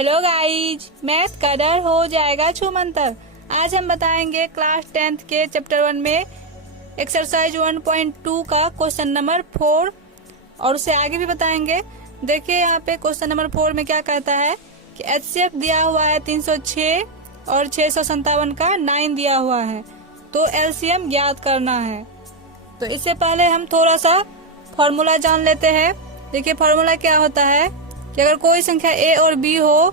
Hello guys, math का डर हो जाएगा छूमंतर। आज हम बताएंगे क्लास 10th के चैप्टर 1 में एक्सरसाइज 1.2 का क्वेश्चन नंबर 4 और उससे आगे भी बताएंगे। देखिए यहाँ पे क्वेश्चन नंबर 4 में क्या कहता है कि एचसीएफ दिया हुआ है 306 और 657 का 9 दिया हुआ है, तो एलसीएम ज्ञात करना है। तो इससे पहले हम थोड़ा सा फॉर्मूला जान लेते हैं। देखिए फॉर्मूला क्या होता है कि अगर कोई संख्या a और b हो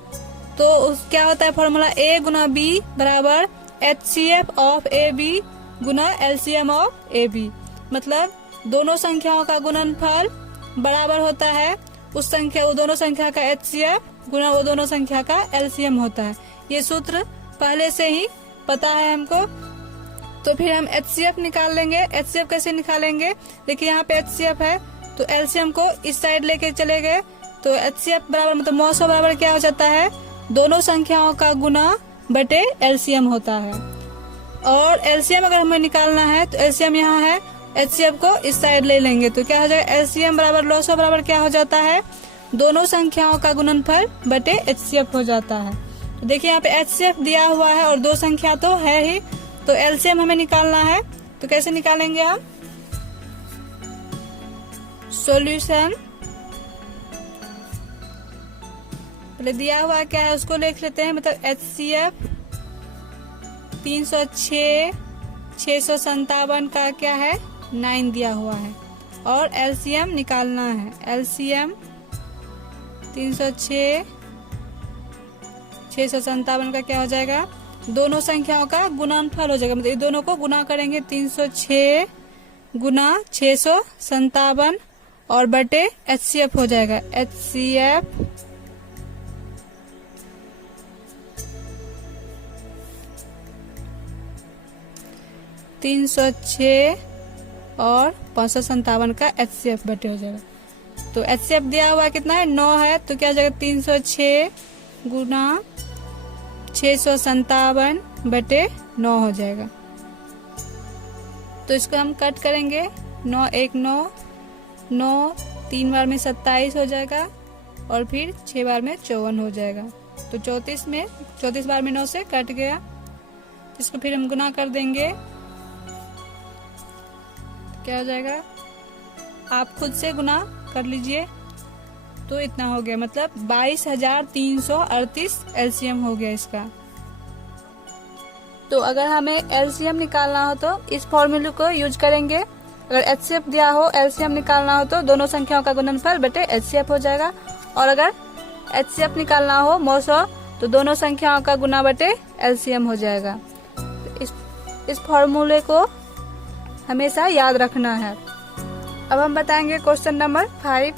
तो क्या होता है फॉर्मूला a गुना b बराबर HCF of AB Guna LCM of AB। मतलब दोनों संख्याओं का गुणनफल बराबर होता है वो दोनों संख्या का HCF गुना वो दोनों संख्या का LCM होता है। ये सूत्र पहले से ही पता है हमको। तो फिर हम HCF निकाल लेंगे। HCF कैसे निकालेंगे? देखिए यहाँ पे HCF है तो LCM को इस साइड लेके चले गए तो HCF बराबर मतलब मौसम बराबर क्या हो जाता है, दोनों संख्याओं का गुना बटे LCM होता है। और LCM अगर हमें निकालना है तो LCM यहाँ है, HCF को इस साइड ले लेंगे तो क्या हो जाएगा, LCM बराबर लॉसो बराबर क्या हो जाता है, दोनों संख्याओं का गुणनफल बटे HCF हो जाता है। तो देखिए यहाँ पे HCF दिया हुआ है और दो संख्या तो है ही, तो LCM हमें निकालना है। तो कैसे निकालेंगे हम? सॉल्यूशन पहले दिया हुआ क्या है उसको लिख लेते हैं। मतलब HCF 306 657 का क्या है 9 दिया हुआ है और LCM निकालना है। LCM 306 657 का क्या हो जाएगा, दोनों संख्याओं का गुणनफल हो जाएगा। मतलब इन दोनों को गुना करेंगे 306 गुना 657 और बटे HCF हो जाएगा। HCF 306 और 557 का HCF बटे हो जाएगा। तो HCF दिया हुआ कितना है 9 है, तो क्या हो जाएगा 306 गुना 657 बटे 9 हो जाएगा। तो इसको हम कट करेंगे, 9 1 9 9 3 बार में 27 हो जाएगा और फिर 6 बार में 54 हो जाएगा। तो 34 बार में 9 से कट गया। इसको फिर हम गुना कर देंगे, क्या हो जाएगा, आप खुद से गुना कर लीजिए। तो इतना हो गया, मतलब 22,338 LCM हो गया इसका। तो अगर हमें LCM निकालना हो तो इस फॉर्मूले को यूज करेंगे। अगर HCF दिया हो LCM निकालना हो तो दोनों संख्याओं का गुणनफल बटे HCF हो जाएगा। और अगर HCF निकालना हो मौसो तो दोनों संख्याओं का गुना बटे LCM हो जाएगा। तो इस फॉर्मूले को हमेशा याद रखना है। अब हम बताएंगे क्वेश्चन नंबर 5।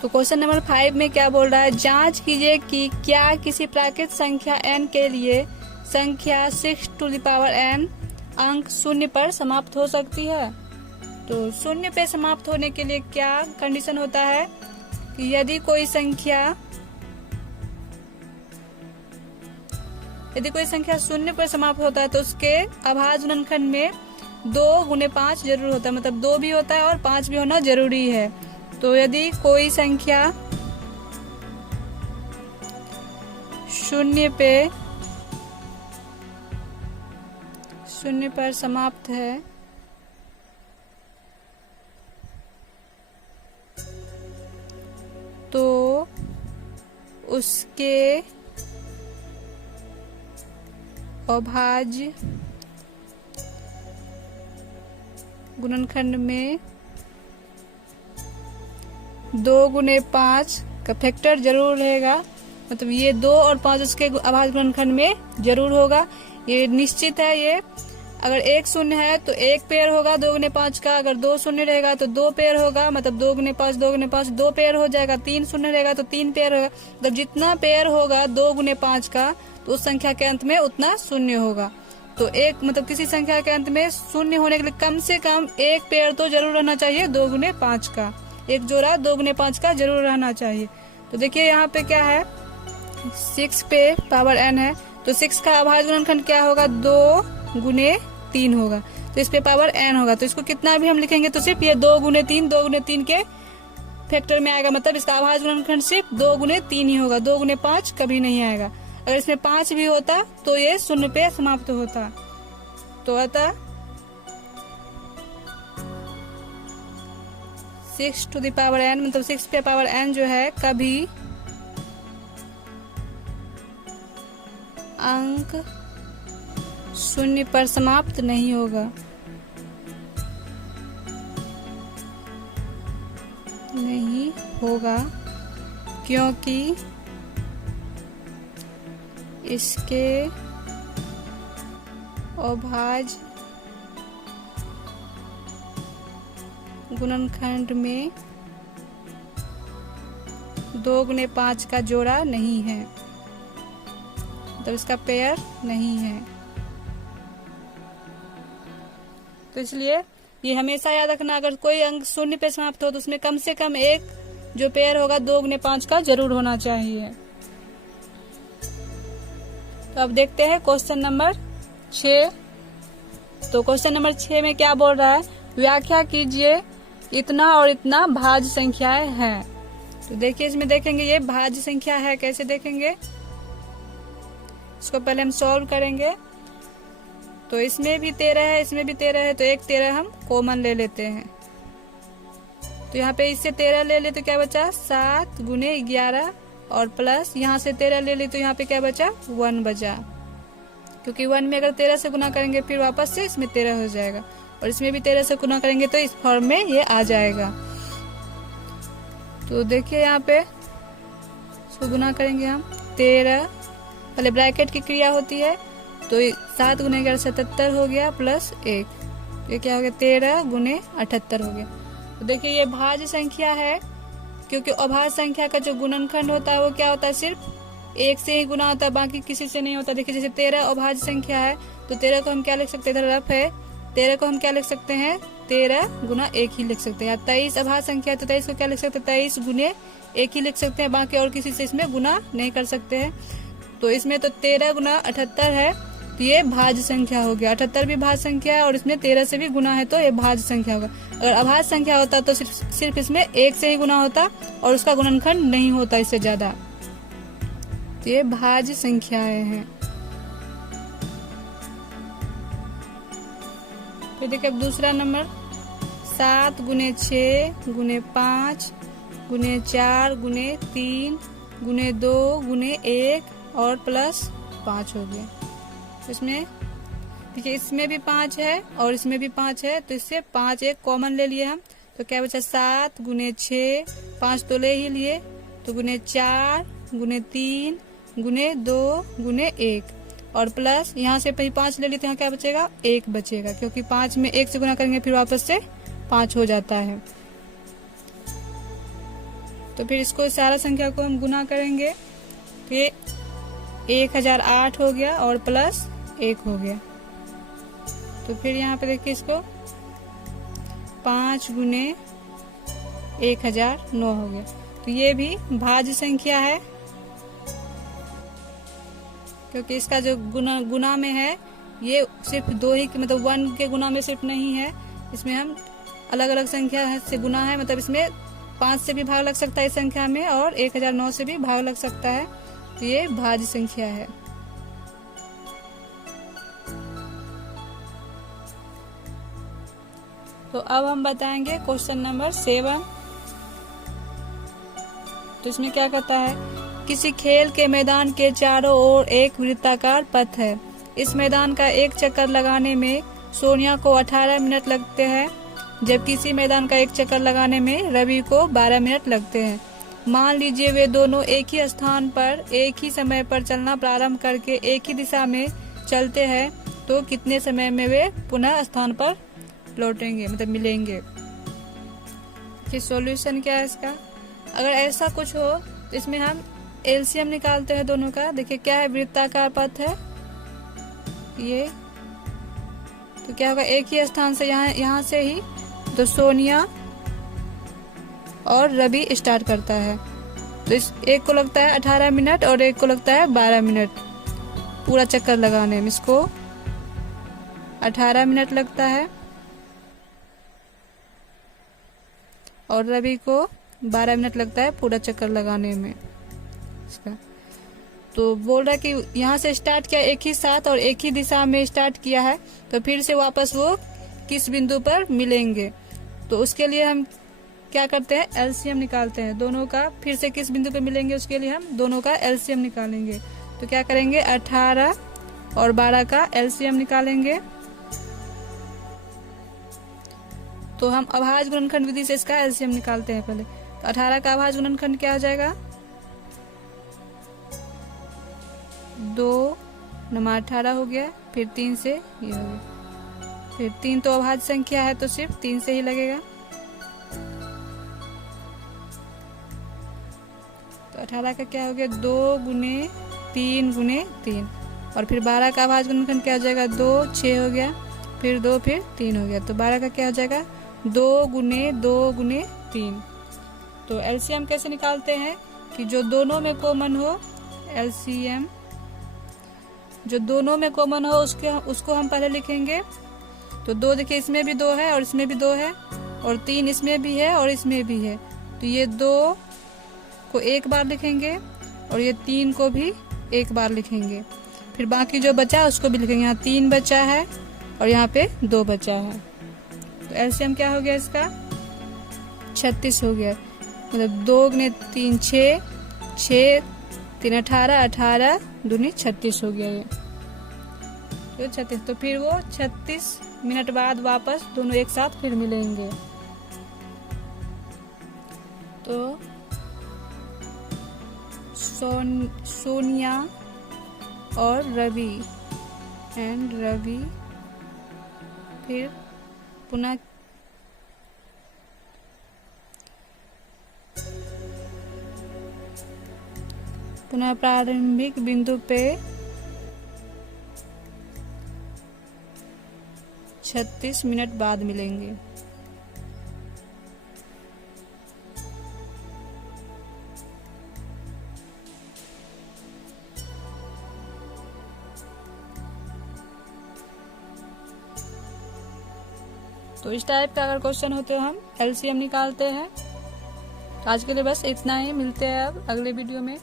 तो क्वेश्चन नंबर 5 में क्या बोल रहा है, जांच कीजिए कि क्या किसी प्राकृत संख्या n के लिए संख्या 6 टू द पावर n अंक 0 पर समाप्त हो सकती है। तो 0 पे समाप्त होने के लिए क्या कंडीशन होता है कि यदि कोई संख्या 0 पर समाप्त होता है तो उसके अभाज्य गुणनखंड में 2 गुने 5 जरूर होता है। मतलब 2 भी होता है और 5 भी होना जरूरी है। तो यदि कोई संख्या 0 पर समाप्त है तो उसके अभाज्य गुणनखंड में 2 गुने 5 का फैक्टर जरूर रहेगा। मतलब ये 2 और 5 उसके अभाज्य गुणनखंड में जरूर होगा, ये निश्चित है। ये अगर 1 शून्य है तो 1 पेयर होगा 2 गुने 5 का, अगर 2 शून्य रहेगा तो 2 पेयर होगा, मतलब 2 गुने 5 2 पेयर हो जाएगा। 3 शून्य रहेगा तो 3 पेयर होगा। मतलब जितना पेयर होगा 2 गुने 5 का तो उस संख्या के अंत में उतना शून्य होगा। तो एक मतलब किसी संख्या के अंत में शून्य होने के लिए कम से कम 1 पेयर तो जरूर रहना चाहिए 2 गुने 5 का, एक जोड़ा 2 गुने 5 का जरूर रहना चाहिए। तो देखिए यहाँ पे क्या है, 6 पे पावर n है तो 6 का अभाज्य गुणनखंड क्या होगा, 2 गुने 3 होगा। तो इस पे पावर n होगा, तो इसको कितना भी हम लिखेंगे तो सिर्फ ये 2 गुने 3 के फैक्टर में आएगा, मतलब इसका अभाज्य गुणनखंड सिर्फ 2 गुने 3 ही होगा, 2 गुने 5 कभी नहीं आएगा। अगर इसमें 5 भी होता तो ये शून्य पे समाप्त होता। तो अतः 6 टू द पावर n मतलब 6 पे पावर n जो है कभी अंक शून्य पर समाप्त नहीं होगा, नहीं होगा, क्योंकि इसके अभाज्य गुणनखंड में 2 गुने 5 का जोड़ा नहीं है, मतलब इसका पेयर नहीं है। तो इसलिए ये हमेशा याद रखना, अगर कोई अंक शून्य पे समाप्त हो तो उसमें कम से कम एक जो पेयर होगा 2 गुने 5 का जरूर होना चाहिए। तो अब देखते हैं क्वेश्चन नंबर 6। तो क्वेश्चन नंबर 6 में क्या बोल रहा है, व्याख्या कीजिए इतना और इतना भाज्य संख्याएं हैं। तो देखिए इसमें देखेंगे ये भाज्य संख्या है, कैसे देखेंगे, इसको पहले हम सॉल्व करेंगे। तो इसमें भी 13 है, इसमें भी 13 है, तो एक 13 हम कॉमन ले लेते हैं। तो यहाँ पे इससे 13 ले ले तो क्या बचा 7 गुने 11 और प्लस यहाँ से 13 ले ले तो यहाँ पे क्या बचा 1 बचा, क्योंकि 1 में अगर 13 से गुना करेंगे फिर वापस से इसमें 13 हो जाएगा और इसमें भी 13 से गुना करेंगे तो इस फॉर्म में ये आ जाएगा। तो देखिए यहाँ पे इसको गुना करेंगे हम 13, पहले ब्रैकेट की क्रिया होती है, तो 7 गुने 11 77 हो गया प्लस 1, ये क्या हो गया 13 गुने 78 हो गया। तो देखिए ये भाज्य संख्या है, क्योंकि अभाज्य संख्या का जो गुणनखंड होता है वो क्या होता है सिर्फ 1 से ही गुना होता है, बाकी किसी से नहीं होता। देखिए जैसे 13 अभाज्य संख्या है तो 13 को हम क्या लिख सकते हैं, इधर रफ है, 13 को हम क्या लिख सकते हैं 13 गुना 1 ही लिख सकते हैं। 23 अभाज्य संख्या है तो 23 को क्या लिख सकते हैं 23 गुने 1 ही लिख सकते हैं, बाकी और किसी से इसमें गुना नहीं कर सकते हैं। तो इसमें तो 13 गुना 78 है, तो ये भाज्य संख्या हो गया। 78 भी भाज्य संख्या है और इसमें 13 से भी गुना है तो ये भाज्य संख्या होगा। अगर अभाज्य संख्या होता तो सिर्फ इसमें 1 से ही गुना होता और उसका गुणनखंड नहीं होता इससे ज्यादा। तो ये भाज्य संख्याएं हैं। फिर देखिए अब दूसरा नंबर 7 गुने 6 गुने 5 गुने 4 गुने 3 गुने 2 गुने 1 और प्लस 5 हो गया। इसमें देखिए इसमें भी 5 है और इसमें भी 5 है, तो इससे 5 एक कॉमन ले लिए हम, तो क्या बचा 7 गुने 6, 5 तो ले ही लिए, तो गुने 4 गुने 3 गुने 2 गुने 1 और प्लस यहाँ से 5 ले लेते हैं, क्या बचेगा 1 बचेगा, क्योंकि 5 में 1 से गुना करेंगे फिर वापस से 5 हो जाता है। तो फिर इसको सारा संख्या को हम गुना करेंगे तो ये 1008 हो गया और प्लस 1 हो गया। तो फिर यहाँ पे देखिए इसको 5 गुने 1009 हो गया। तो ये भी भाज्य संख्या है, क्योंकि इसका जो गुना में है ये सिर्फ 2 ही, मतलब 1 के गुना में सिर्फ नहीं है, इसमें हम अलग अलग संख्या से गुना है, मतलब इसमें 5 से भी भाग लग सकता है इस संख्या में और 1009 से भी भाग लग सकता है। तो ये भाज्य संख्या है। तो अब हम बताएंगे क्वेश्चन नंबर 7। तो इसमें क्या कहता है, किसी खेल के मैदान के चारों ओर एक वृत्ताकार पथ है। इस मैदान का एक चक्कर लगाने में सोनिया को 18 मिनट लगते हैं, जबकि इसी मैदान का एक चक्कर लगाने में रवि को 12 मिनट लगते हैं। मान लीजिए वे दोनों एक ही स्थान पर एक ही समय पर चलना प्रारंभ करके एक ही दिशा में चलते हैं, तो कितने समय में वे पुनः स्थान पर लौटेंगे, मतलब मिलेंगे। कि सॉल्यूशन क्या है इसका, अगर ऐसा कुछ हो तो इसमें हम एलसीएम निकालते हैं दोनों का। देखिए क्या है, वृत्ताकार पथ है ये, तो क्या होगा एक ही स्थान से यहाँ से ही तो सोनिया और रवि स्टार्ट करता है, तो इस एक को लगता है 18 मिनट और एक को लगता है 12 मिनट पूरा चक्कर लगाने में। इसको 18 मिनट लगता है और रवि को 12 मिनट लगता है पूरा चक्कर लगाने में इसका। तो बोल रहा है कि यहाँ से स्टार्ट किया एक ही साथ और एक ही दिशा में स्टार्ट किया है, तो फिर से वापस वो किस बिंदु पर मिलेंगे। तो उसके लिए हम क्या करते हैं, एलसीएम निकालते हैं दोनों का। फिर से किस बिंदु पे मिलेंगे उसके लिए हम दोनों का एलसीएम निकालेंगे। तो क्या करेंगे, 18 और 12 का एलसीएम निकालेंगे। तो हम अभाज्य गुणनखंड विधि से इसका एलसीएम निकालते हैं पहले। तो 18 का अभाज्य गुणनखंड क्या हो जाएगा, 2 नमा 18 हो गया, फिर 3 से ये हो गया, फिर 3 तो अभाज्य संख्या है तो सिर्फ 3 से ही लगेगा। तो 18 का क्या हो गया, 2 गुने 3 गुने 3, और फिर 12 का अभाज्य गुणनखंड क्या हो जाएगा, 2 6 हो गया, फिर 2 फिर 3 हो गया। तो 12 का क्या हो जाएगा, 2 गुने 3। तो एलसीएम कैसे निकालते हैं कि जो दोनों में कॉमन हो, एलसीएम जो दोनों में कॉमन हो उसको हम पहले लिखेंगे। तो 2 देखिए इसमें भी 2 है और इसमें भी 2 है, और 3 इसमें भी है और इसमें भी है। तो ये 2 को एक बार लिखेंगे और ये 3 को भी एक बार लिखेंगे। फिर बाकी जो बचा उसको भी लिखेंगे। यहाँ 3 बचा है और यहाँ पे 2 बचा है। तो एलसीएम क्या हो गया इसका, 36 हो गया। मतलब 2 गुने 3 6, 6 3 18, 18 दूनी 36 हो गया ये, तो 36। तो फिर वो 36 मिनट बाद वापस दोनों एक साथ फिर मिलेंगे। तो सोनिया और रवि फिर पुनः प्रारंभिक बिंदु पे 36 मिनट बाद मिलेंगे। तो इस टाइप का अगर क्वेश्चन होते हो हम एलसीएम निकालते हैं। तो आज के लिए बस इतना ही, मिलते हैं अब अगले वीडियो में।